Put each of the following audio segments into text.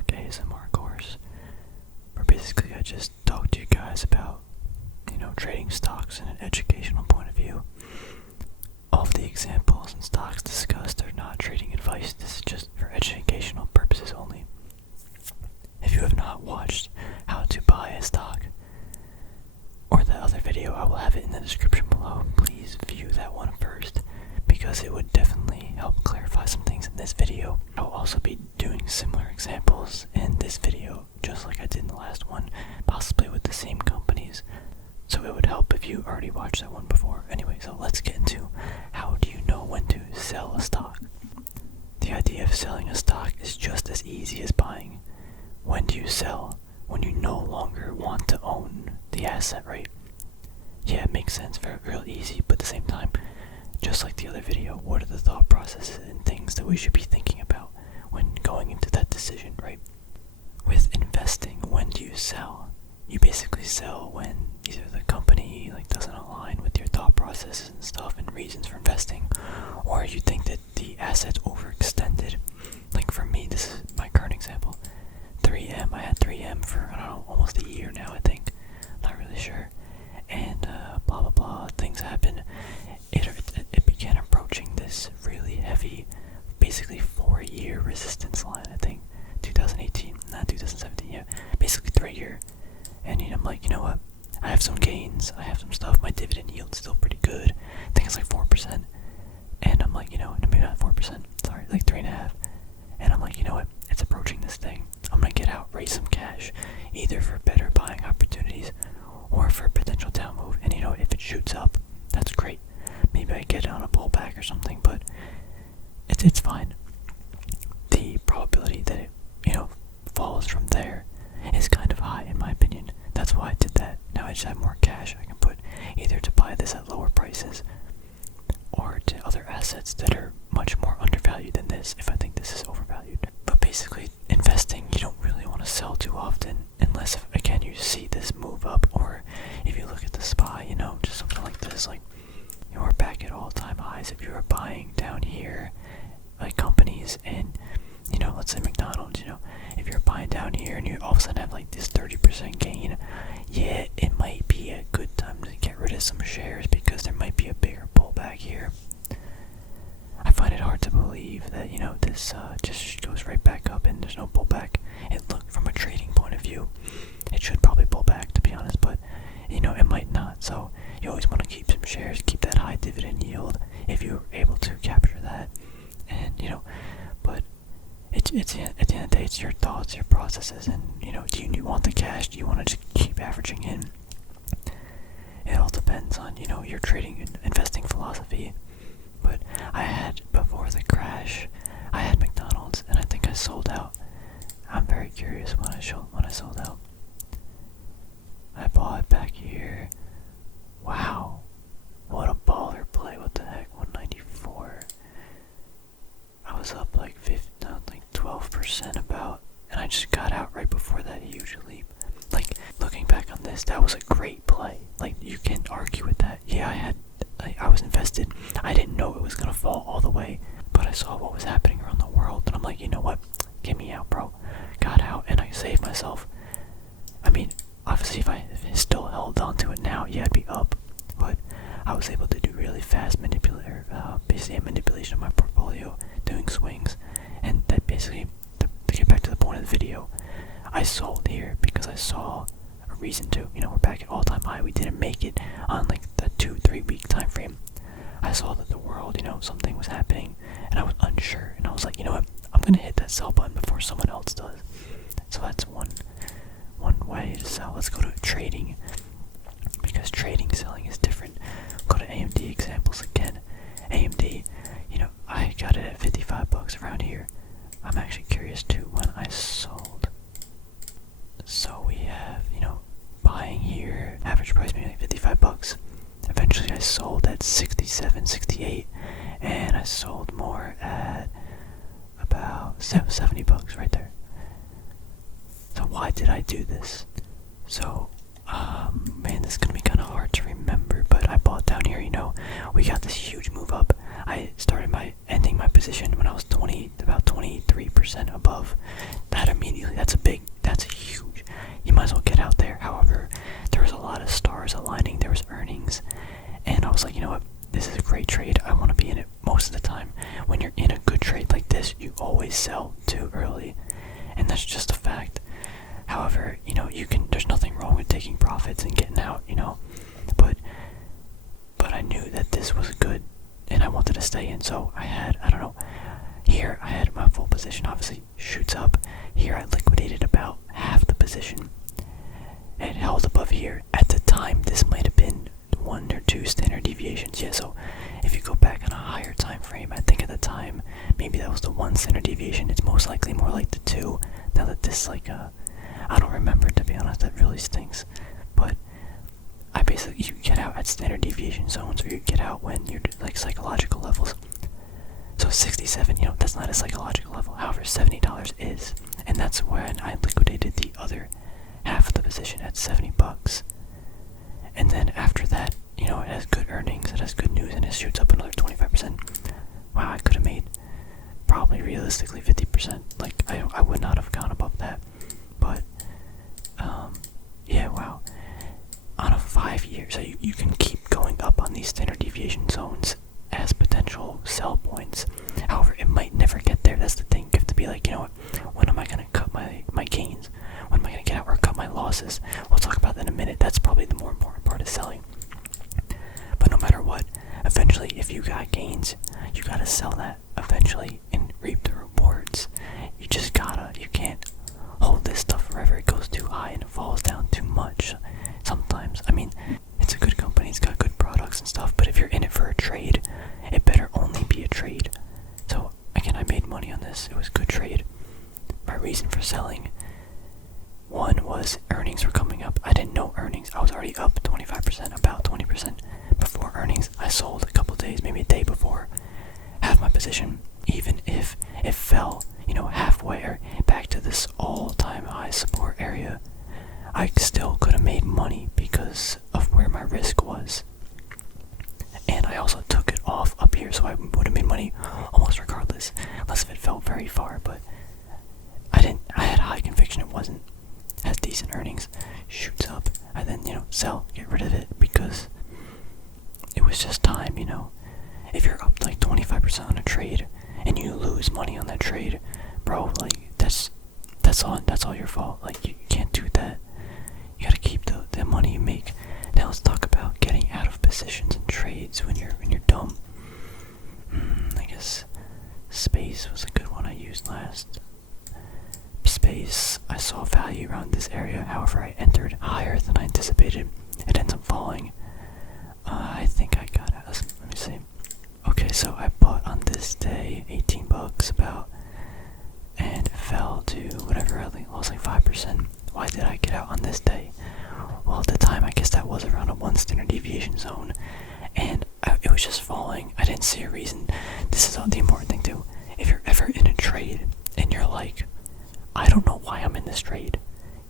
stock ASMR course, where basically I just talk to you guys about, trading stocks in an educational point of view. All of the examples and stocks discussed are not trading advice. This is just for educational purposes only. If you have not watched how to buy a stock, or the other video, I will have it in the description below. Please view that one first, because it would definitely help clarify some things in this video. I'll also be doing similar examples in this video, just like I did in the last one, possibly with the same companies. So it would help if you already watched that one before. Anyway, so let's get into how do you know when to sell a stock. The idea of selling a stock is just as easy as buying. When do you sell? When you no longer want to own the asset, right? Yeah, it makes sense, very real easy, but at the same time, just like the other video, what are the thought processes and things that we should be thinking about when going into that decision, right? With investing, when do you sell? You basically sell when either the company doesn't align with your thought processes and stuff and reasons for investing, or you think that the asset's overextended. Like for me, this is my current example. 3M, I had 3M for, I don't know, almost a year now, I think. Not really sure. And blah blah blah, things happen. It began approaching this really heavy, basically 4-year resistance line, I think. 2018, not 2017, yeah. Basically 3-year. And I'm like, you know what? I have some gains, I have some stuff, my dividend yield's still pretty good. I think it's like 4%. And I'm like, maybe not 4%, sorry, like 3.5%. And I'm like, you know what? It's approaching this thing. I'm gonna get out, raise some cash, either for better buying opportunities or for a potential down move. And if it shoots up, that's great. Maybe I get on a pullback or something, but it's fine. The probability that it, falls from there is kind of high in my opinion. That's why I did that. Now I just have more cash I can put either to buy this at lower prices or to other assets that are much more undervalued than this if I think this is overvalued. But basically, investing, you don't really want to sell too often unless, again, you see this move up, or if you look at the SPY, just something like this, like you're back at all-time highs. If you were buying down here, like companies, and let's say McDonald's, if you're buying down here and you all of a sudden have like this 30% gain, yeah, it might be a good time to get rid of some shares because there might be a bigger pullback here. I find it hard to believe that, this just goes right back up and there's no pullback. From a trading point of view, it should probably pull back, to be honest, but, it might not. So you always want to keep some shares, keep that high dividend yield if you're able to capture that. And, but it's at the end of the day, it's your thoughts, your processes, and, do you want the cash? Do you want to just keep averaging in? It all depends on, your trading and investing philosophy. But I had, before the crash, I had McDonald's, and I think I sold out. I'm very curious when I sold out. I bought back here. Wow. What a baller play. What the heck? 194. I was up like 12% about, and I just got out right before that huge leap. Like, looking back on this, that was a great play. Like, you can't argue with that. Yeah, I was invested. I didn't know it was gonna fall all the way, but I saw what was happening around the world, and I'm like, you know what? Get me out, bro. Got out, and I saved myself. I mean, obviously, if I still held on to it now, yeah, I'd be up. But I was able to do really fast basically a manipulation of my portfolio, doing swings, and that basically, to get back to the point of the video, I sold here because I saw a reason to. We're back at all-time high. We didn't make it on like the 2-3 week time frame. I saw that the world, something was happening, and I was unsure, and I was like, you know what? I'm gonna hit that sell button before someone else does. So that's one way to sell. Let's go to trading, because selling is different. Go to AMD examples again. AMD, I got it at $55 around here. I'm actually curious too when I sold. So we have, buying here, average price maybe like $55. Eventually I sold at 67, 68, and I sold more at about $70 right there. So why did I do this? So, man, this is gonna be kind of hard to remember, but I bought down here, we got this huge move up. I started ending my position when I was about 23% 25% above, that immediately, that's huge. You might as well get out there. However, there was a lot of stars aligning, there was earnings, and I was like, you know what, this is a great trade, I want to be in it. Most of the time, when you're in a good trade like this, you always sell too early, and that's just a fact. However, there's nothing wrong with taking profits and getting out, but I knew that this was good, and I wanted to stay in, so here I had my full position, obviously shoots up. Here I liquidated about half the position. It held above here. At the time, this might have been 1 or 2 standard deviations. Yeah, so if you go back on a higher time frame, I think at the time, maybe that was the 1 standard deviation. It's most likely more like the 2. Now that this, I don't remember, to be honest, that really stinks. But you get out at standard deviation zones, or you get out when you're like psychological levels. So 67, that's not a psychological level. However, $70 is, and that's when I liquidated the other half of the position at $70. And then after that, it has good earnings, it has good news, and it shoots up another 25%. Wow, I could have made probably realistically 50%. Like, I would not have gone above that. But, yeah, wow. On a 5-year, so you can keep going up on these standard deviation zones as potential sell points. However, it might never get there. That's the thing. You have to be like, you know what, when am I going to cut my gains? When am I going to get out or cut my losses? We'll talk about that in a minute. That's probably the more important part of selling. But no matter what, eventually, if you got gains, you gotta sell that eventually and reap the rewards. You can't hold this stuff forever. It goes too high and it falls down too much sometimes. I mean, it's a good company, it's got good products and stuff, but if you're in it for a trade, it better only be a trade. So again, I made money on this. It was a good trade. My reason for selling, one was earnings were coming up. I didn't know earnings. I was already up 25%, about 20% before earnings. I sold a couple days, maybe a day before, half my position. Even if it fell, halfway or back to this all-time high support area, I still could have made money because of where my risk was. And I also took it off up here, so I would have made money almost regardless, unless if it fell very far. But I had high conviction it wasn't. Has decent earnings, shoots up, and then, sell, get rid of it, because it was just time, If you're up like 25% on a trade, and you lose money on that trade, bro, like, that's all your fault. Like, you can't do that. You gotta keep the money you make. Now let's talk about getting out of positions and trades when you're dumb. I guess space was a good one I used last. Space, I saw value around this area. However, I entered higher than I anticipated. It ends up falling. I think I got it. Let me see. Okay, so I bought on this day $18 about, and it fell to whatever. I think lost like 5%. Why did I get out on this day? Well, at the time, I guess that was around a 1 standard deviation zone, and it was just falling. I didn't see a reason. This is the important thing too. If you're ever in a trade and you're like, I don't know why I'm in this trade,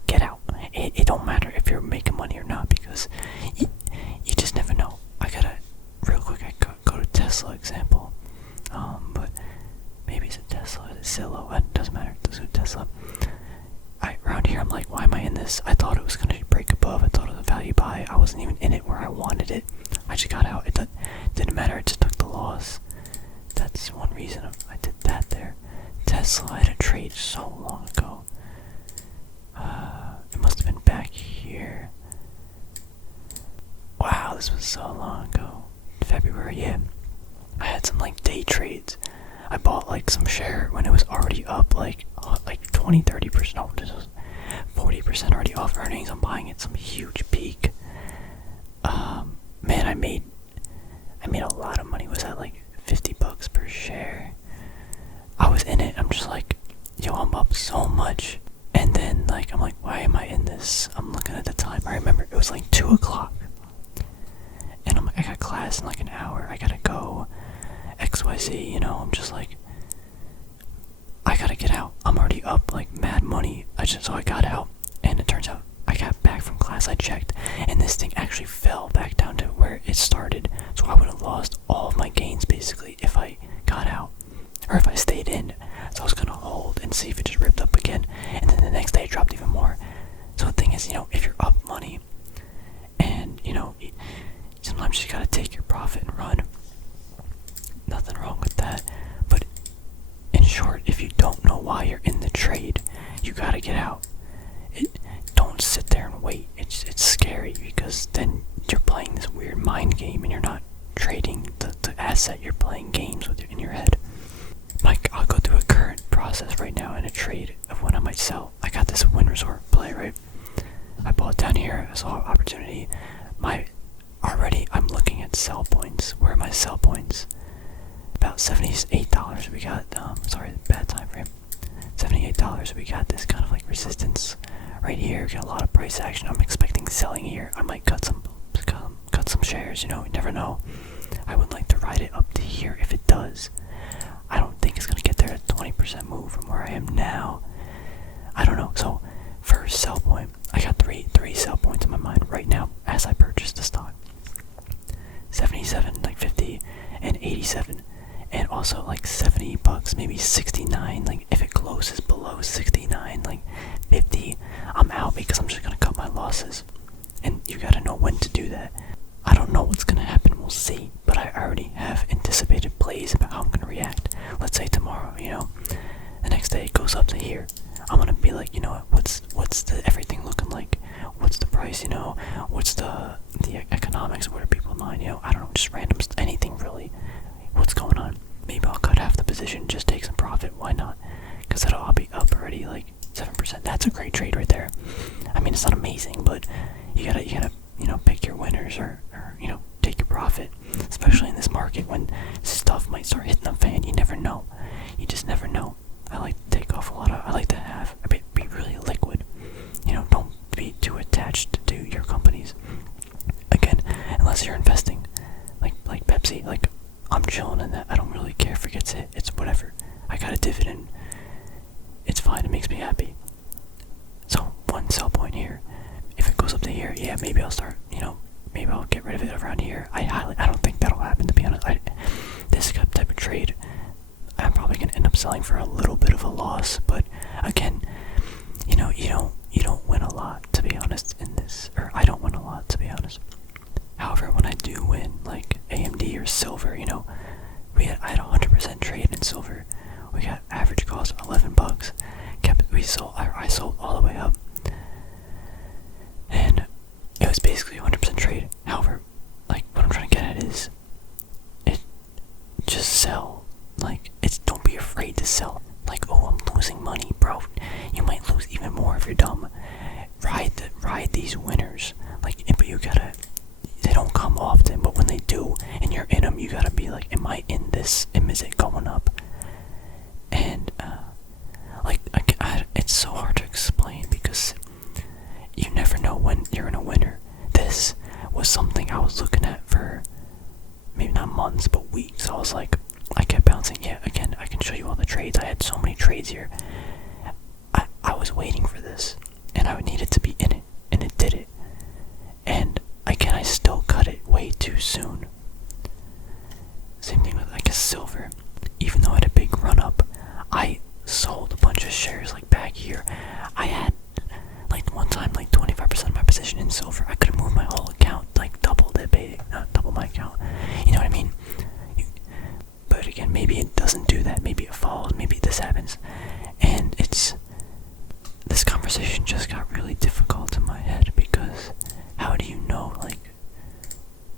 get out. It don't matter if you're making money or not, because you just never know. Real quick, I go to Tesla example, but maybe it's a Tesla, it's a Zillow, it doesn't matter, it's a Tesla. Around here, I'm like, why am I in this? I thought it was going to break above, I thought it was a value buy, I wasn't even in it where I wanted it. I just got out, it didn't matter, it just took the loss. That's one reason I did that there. Tesla, I had a trade so long ago. It must have been back here. Wow, this was so long ago. February, yeah. I had some day trades. I bought some share when it was already up like 20-30%. No, this was 40% already off earnings. I'm buying it some huge peak. Man, I made a lot of money. Was that like $50 per share? I was in it. I'm just like, yo, I'm up so much. And then I'm like, why am I in this? I'm looking at the time. I remember it was like 2 o'clock. And I got class in like an hour. I gotta go XYZ, I'm just like, I gotta get out. I'm already up mad money. So I got out, and it turns out I got back from class. I checked, and this thing actually fell back down to where it started. So I would have lost all of my gains basically if I got out, or if I stayed in. So I was gonna hold and see if it just ripped up again, and then the next day it dropped even more. So the thing is, if you're up money, and sometimes you gotta take your profit and run. Nothing wrong with that, but in short, if you don't know why you're in the trade, you gotta get out. Don't sit there and wait. It's scary, because then you're playing this weird mind game and you're not trading the asset. You're playing games with in your head. I'll go through a current process right now in a trade of when I might sell. I got this Wynn Resort play, right? I bought down here. I saw opportunity. I'm looking at sell points. Where are my sell points? About $78. We got sorry, bad time frame. $78. We got this kind of like resistance right here. We got a lot of price action. I'm expecting selling here. I might cut some shares. You never know. I would like to ride it up to here if it does. I don't think it's gonna get there at 20% move from where I am now. I don't know. So first sell point, I got three sell points in my mind right now as I purchased the stock. 77, like 50, and 87, and also like $70, maybe 69. Like if it closes below 69, like 50, I'm out, because I'm just gonna cut my losses. And you gotta know when to do that. I don't know what's gonna happen, we'll see, but I already have anticipated plays about how I'm gonna react. Let's say tomorrow, the next day it goes up to here. I'm gonna be like, what's the everything looking like? What's the price? What's the economics? What are people mind? I don't know, just random anything really. What's going on? Maybe I'll cut half the position, just take some profit. Why not? Because I'll be up already like 7%. That's a great trade right there. I mean, it's not amazing, but you gotta pick your winners or take your profit. Especially in this market when stuff might start hitting the fan. You never know. You just never know. I like to take off I like to be really liquid. Don't be too attached to your companies. Again, unless you're investing, like Pepsi, like I'm chilling in that. I don't really care if it gets hit. It's whatever. I got a dividend. It's fine. It makes me happy. So one sell point here. If it goes up to here, yeah, maybe I'll start. Maybe I'll get rid of it around here. I don't think that'll happen, to be honest. This type of trade, I'm probably gonna end up selling for a little bit of a loss. But again, you don't win a lot, to be honest, in this. Or I don't win a lot, to be honest. However, when I do win, like AMD or silver, I had 100% trade in silver. We got average cost of $11. I sold all the way up, and it was basically 100% trade. However, like what I'm trying to get at is, just sell. Don't be afraid to sell. Like, oh, I'm losing money, bro. You might lose even more if you're dumb. Ride these winners. But you gotta. They don't come often, but when they do, and you're in them, you gotta be like, am I in this? Is it going up? And it's so hard to explain, because you never know when you're in a winner. This was something I was looking at for maybe not months, but weeks. I was like, I kept bouncing. Yeah, again, I can show you all the trades. I had so many trades here. I was waiting for this, and I needed to be in it, and it did it. And again, I still cut it way too soon. Same thing with, I guess, silver. Even though I had a big run up, I sold a bunch of shares back here. I had one time 25% of my position in silver. I could have moved my whole account, doubled it, not double my account. You know what I mean? But again, maybe it doesn't do that. Maybe it falls. Maybe this happens. And this conversation just got really difficult in my head, because how do you know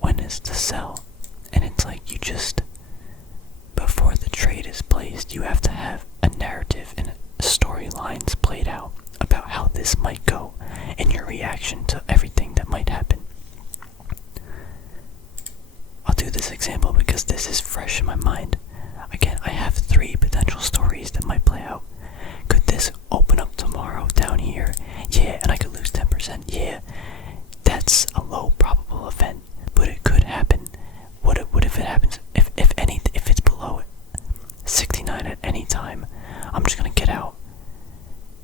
when is to sell? And it's you just, before the trade is placed, you have to have a narrative and storylines played out about how this might go and your reaction to everything that might happen. I'll do this example because this is fresh in my mind. Again, I have 3 potential stories that might play out. Could this open up tomorrow down here? Yeah, and I could lose 10%. Yeah, that's a low probable event, but it could happen. What if it happens? If it's below 69 at any time, I'm just gonna get out.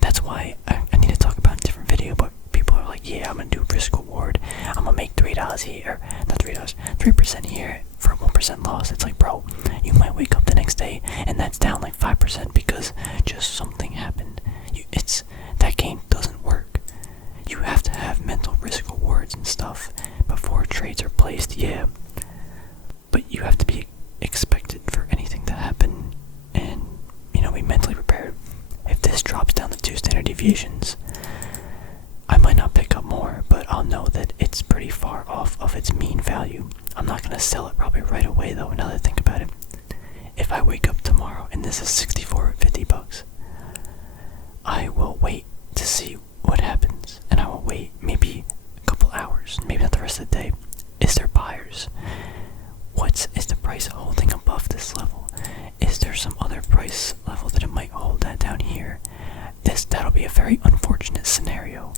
That's why I need to talk about in a different video, but people are like, yeah, I'm gonna do risk reward. I'm gonna make $3 here, not $3, 3% here for a 1% loss. It's bro, you might wake up the next day and that's down 5% because just something happened. standard deviations, I might not pick up more, but I'll know that it's pretty far off of its mean value. I'm not going to sell it probably right away though, now that I think about it. If I wake up tomorrow and this is $64.50, I will wait to see what happens, and I will wait maybe a couple hours, maybe not the rest of the day. Is there buyers? Is the price holding above this level? Is there some other price level that it might hold that down here? That'll be a very unfortunate scenario.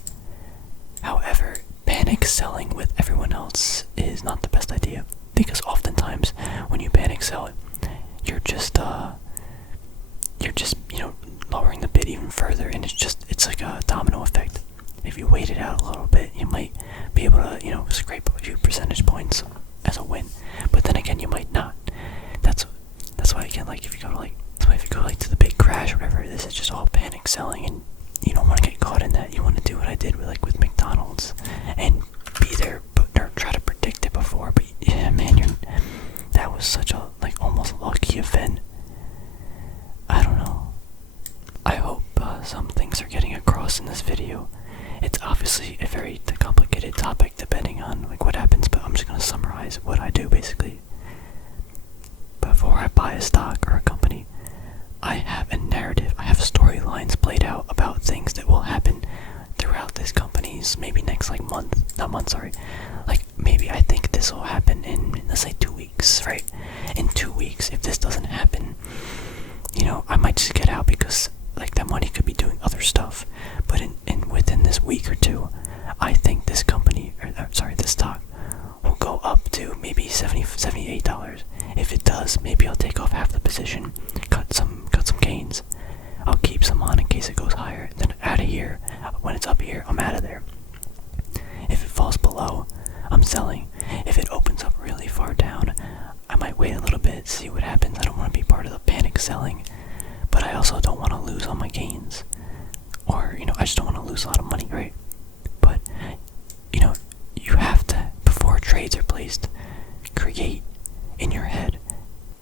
However, panic selling with everyone else is not the best idea, because oftentimes when you panic sell it, you're just lowering the bid even further, and it's like a domino effect. If you wait it out a little bit, you might be able to, scrape a few percentage points as a win. But then again, you might not. That's why, again, like if you go to the big crash or whatever, this is just all panic selling, and you don't want to get caught in that. You want to do what I did with McDonald's and be there, or try to predict it before. But yeah, man, that was such a almost lucky event. I don't know. I hope some things are getting across in this video. It's obviously a very complicated topic depending on what happens, but I'm just gonna summarize what I do basically. Before I buy a stock or a company, I have a narrative, I have storylines played out about things that will happen throughout this company's maybe next maybe I think this will happen in, let's say, 2 weeks, right? In 2 weeks, if this doesn't happen, I might just get out because that money could be doing other stuff. But within this week or two, I think this company, this stock will go up to maybe $78. If it does, maybe I'll take off half the position, cut some gains. I'll keep some on in case it goes higher. Then out of here, when it's up here, I'm out of there. If it falls below, I'm selling. If it opens up really far down, I might wait a little bit, see what happens. I don't want to be part of the panic selling, but I also don't want to lose all my gains. Or, I just don't want to lose a lot of money, right? But, you have to, before trades are placed, create in your head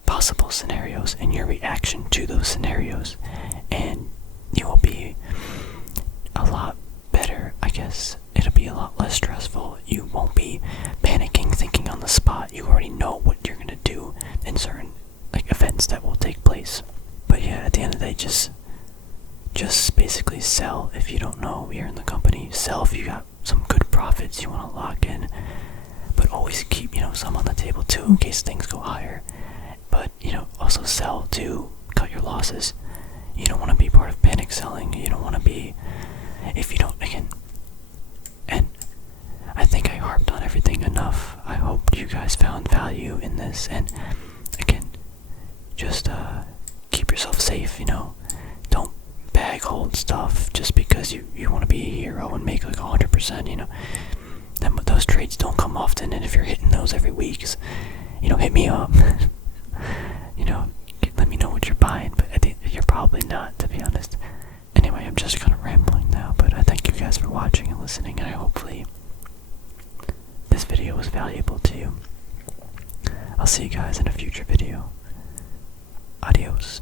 possible scenarios and your reaction to those scenarios, and you will be a lot better, I guess. It'll be a lot less stressful. You won't be panicking, thinking on the spot. You already know what you're gonna do in certain events that will take place. But yeah, at the end of the day, just basically sell if you don't know you're in the company. Sell if you got some good profits you want to lock in, but always keep some on the table too in case things go higher. But also sell to cut your losses. You don't want to be part of panic selling. You don't want to be, if you don't, again. And I think I harped on everything enough. I hope you guys found value in this, and again, just keep yourself safe. Don't bag hold stuff just because you want to be a hero and make 100%. Those trades don't come often, and if you're hitting those every week, hit me up. Let me know what you're buying, but I think you're probably not, to be honest. Anyway, I'm just kind of rambling now, but I thank you guys for watching and listening, and hopefully this video was valuable to you. I'll see you guys in a future video. Adios.